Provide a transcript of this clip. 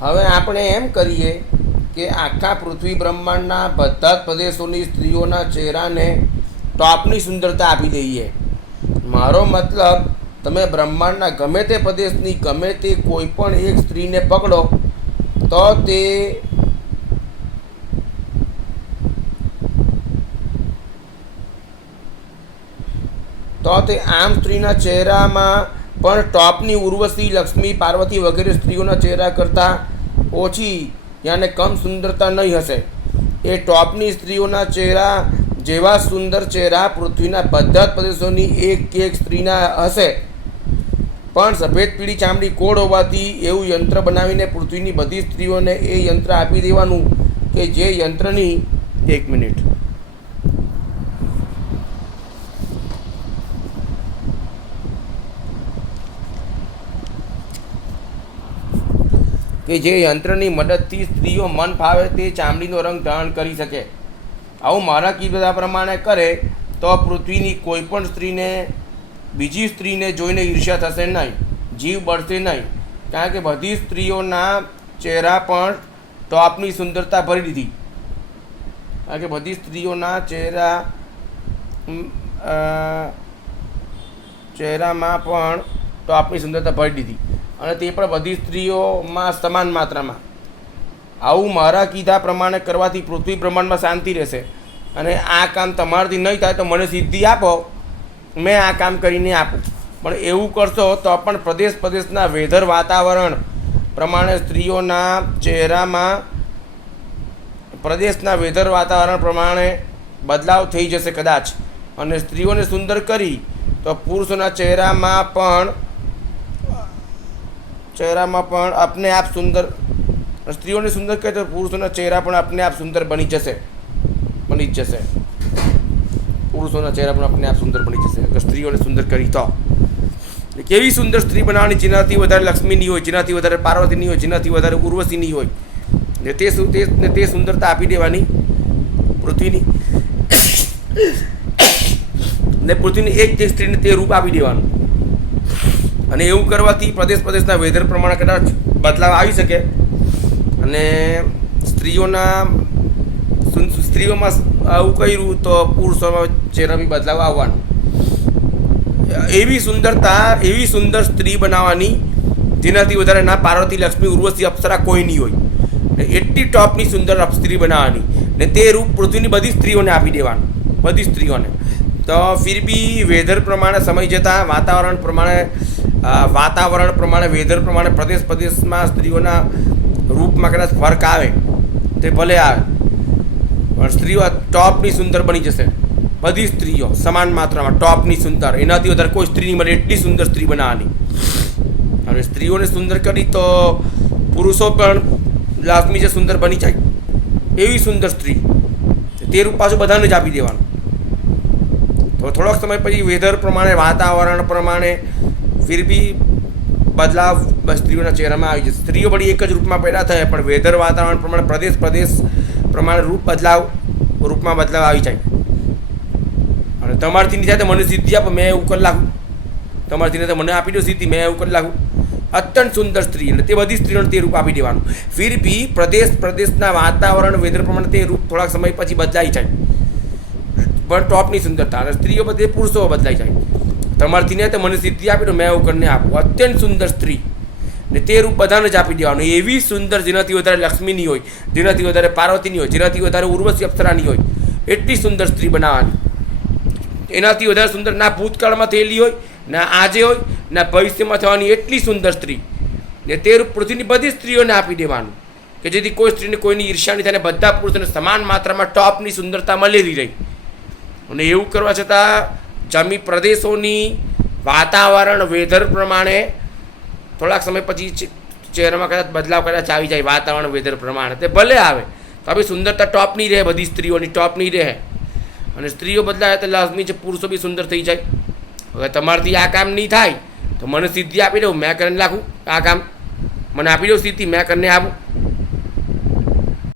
હવે આપણે એમ કરીએ કે આખા પૃથ્વી બ્રહ્માંડના બધા જ પ્રદેશોની સ્ત્રીઓના ચહેરાને ટોપની સુંદરતા આપી દઈએ. મારો મતલબ, તમે બ્રહ્માંડના ગમે તે પ્રદેશની ગમે તે કોઈ પણ એક સ્ત્રીને પકડો તો તે આમ સ્ત્રીના ચહેરામાં પણ ટોપની ઉર્વશી, લક્ષ્મી, પાર્વતી વગેરે સ્ત્રીઓના ચહેરા કરતાં ઓછી યાને કમ સુંદરતા નહીં હશે. એ ટોપની સ્ત્રીઓના ચહેરા જેવા સુંદર ચહેરા પૃથ્વીના બધા જ પ્રદેશોની એક સ્ત્રીના હશે. પણ સફેદ પીળી ચામડી કોડ હોવાથી એવું યંત્ર બનાવીને પૃથ્વીની બધી સ્ત્રીઓને એ યંત્ર આપી દેવાનું કે જે યંત્રની 1 મિનિટ કે જે યંત્રની મદદથી સ્ત્રીઓ મન ફાવે તે ચામડીનો રંગ ધારણ કરી શકે. આવું મારા કીધા પ્રમાણે કરે તો પૃથ્વીની કોઈ પણ સ્ત્રીને બીજી સ્ત્રીને જોઈને ઈર્ષ્યા થશે નહીં, જીવ બળશે નહીં. કારણ કે બધી સ્ત્રીઓના ચહેરા પણ ટોપની સુંદરતા ભરી દીધી. કારણ કે બધી સ્ત્રીઓના ચહેરામાં પણ ટોપની સુંદરતા ભરી દીધી અને તે પણ બધી સ્ત્રીઓમાં સમાન માત્રામાં. આવું મારા કીધા પ્રમાણે કરવાથી પૃથ્વી બ્રહ્માંડમાં શાંતિ રહેશે. અને આ કામ તમારાથી નહીં થાય તો મને સિદ્ધિ આપો, મેં આ કામ કરીને આપું. પણ એવું કરશો તો પણ પ્રદેશના વેધર વાતાવરણ પ્રમાણે સ્ત્રીઓના ચહેરામાં પ્રદેશના વેધર વાતાવરણ પ્રમાણે બદલાવ થઈ જશે કદાચ. અને સ્ત્રીઓને સુંદર કરી તો પુરુષોના ચહેરામાં પણ अपने आप सुंदर, स्त्रीओने सुंदर कहे तो पुरुषों चेहरा पण अपने आप सुंदर बनी जैसे पुरुषों चेहरा पण अपने आप सुंदर बनी जैसे अगर स्त्रीओने सुंदर करी तो. केवी सुंदर स्त्री बनावनी जेनाथी वधारे लक्ष्मी नहीं होय, जेनाथी वधारे पार्वती नहीं होय, जेनाथी वधारे उर्वशी नहीं होय ने ते सुंदरता आपी देवानी पृथ्वीनी ने पृथ्वीनी एक स्त्रीने ते रूप आपी देवानुं. અને એવું કરવાથી પ્રદેશના વેધર પ્રમાણે કદાચ બદલાવ આવી શકે અને સ્ત્રીઓમાં આવું કર્યું તો પુરુષોમાં ચહેરા બી બદલાવ આવવાનો. એવી સુંદર સ્ત્રી બનાવવાની જેનાથી વધારે ના પાર્વતી, લક્ષ્મી, ઉર્વશી, અપ્સરા કોઈ નહીં હોય. એટલી ટોપની સુંદર સ્ત્રી બનાવવાની ને તે રૂપ પૃથ્વીની બધી સ્ત્રીઓને આપી દેવાનું, બધી સ્ત્રીઓને. તો ફિર બી વેધર પ્રમાણે સમય જતાં વાતાવરણ પ્રમાણે વેધર પ્રમાણે પ્રદેશમાં સ્ત્રીઓના રૂપમાં કદાચ ફરક આવે તે ભલે આવે, પણ સ્ત્રીઓ ટોપની સુંદર બની જશે. બધી સ્ત્રીઓ સમાન માત્રામાં ટોપની સુંદર, એનાથી વધારે કોઈ સ્ત્રી નહીં મળે એટલી સુંદર સ્ત્રી બનાવવાની. અને સ્ત્રીઓને સુંદર કરી તો પુરુષો પણ લાજમી છે સુંદર બની જાય એવી સુંદર સ્ત્રી. તે રૂપ પાછું બધાને જ આપી દેવાનું. તો થોડોક સમય પછી વેધર પ્રમાણે, વાતાવરણ પ્રમાણે ફિર બી બદલાવ સ્ત્રીઓના ચહેરામાં આવી જશે. સ્ત્રીઓ બધી એક જ રૂપમાં પેદા થાય પણ વેધર વાતાવરણ પ્રમાણે પ્રદેશ પ્રમાણે રૂપમાં બદલાવ આવી જાય. અને તમારથી નહીં થાય તો મને સિદ્ધિ આપો, મેં એવું કરી લાગું. તમારથી નહીં તો મને આપી દો સિદ્ધિ, મેં એવું કરી લાગું. અત્યંત સુંદર સ્ત્રી એટલે તે બધી સ્ત્રીઓને તે રૂપ આપી દેવાનું. ફિર બી પ્રદેશના વાતાવરણ વેધર પ્રમાણે તે રૂપ થોડાક સમય પછી બદલાઈ જાય પણ ટોપની સુંદરતા. અને સ્ત્રીઓ બધે પુરુષો બદલાઈ જાય. તમારથી નહીં તો મને સિદ્ધિ આપી દો, મેં એવું કરીને આપું. અત્યંત સુંદર સ્ત્રી ને તે રૂપ બધાને જ આપી દેવાનું. એવી સુંદર જેનાથી વધારે લક્ષ્મી નહીં હોય, જેનાથી વધારે પાર્વતી નહીં હોય, જેનાથી વધારે ઉર્વશી, અપ્સરા નહીં હોય એટલી સુંદર સ્ત્રી બનાવવાની. એનાથી વધારે સુંદર ના ભૂતકાળમાં થયેલી હોય, ના આજે હોય, ના ભવિષ્યમાં થવાની એટલી સુંદર સ્ત્રી ને તે રૂપ પૃથ્વીની બધી સ્ત્રીઓને આપી દેવાનું કે જેથી કોઈ સ્ત્રીને કોઈની ઈર્ષ્યા નહીં થાય, બધા પુરુષોને સમાન માત્રામાં ટોપની સુંદરતા મળેલી રહી. અને એવું કરવા છતાં જમી પ્રદેશોની વાતાવરણ વેધર પ્રમાણે થોડાક સમય પછી ચહેરામાં કદાચ બદલાવ કદાચ આવી જાય વાતાવરણ વેધર પ્રમાણે, તે ભલે આવે તો બી સુંદરતા ટોપની રહે, બધી સ્ત્રીઓની ટોપની રહે. અને સ્ત્રીઓ બદલાય તો લાજમી છે પુરુષો બી સુંદર થઈ જાય. હવે તમારાથી આ કામ નહીં થાય તો મને સિદ્ધિ આપી દઉં, મેં કરીને નાખું. આ કામ મને આપી દઉં સિદ્ધિ, મેં કરીને આપું.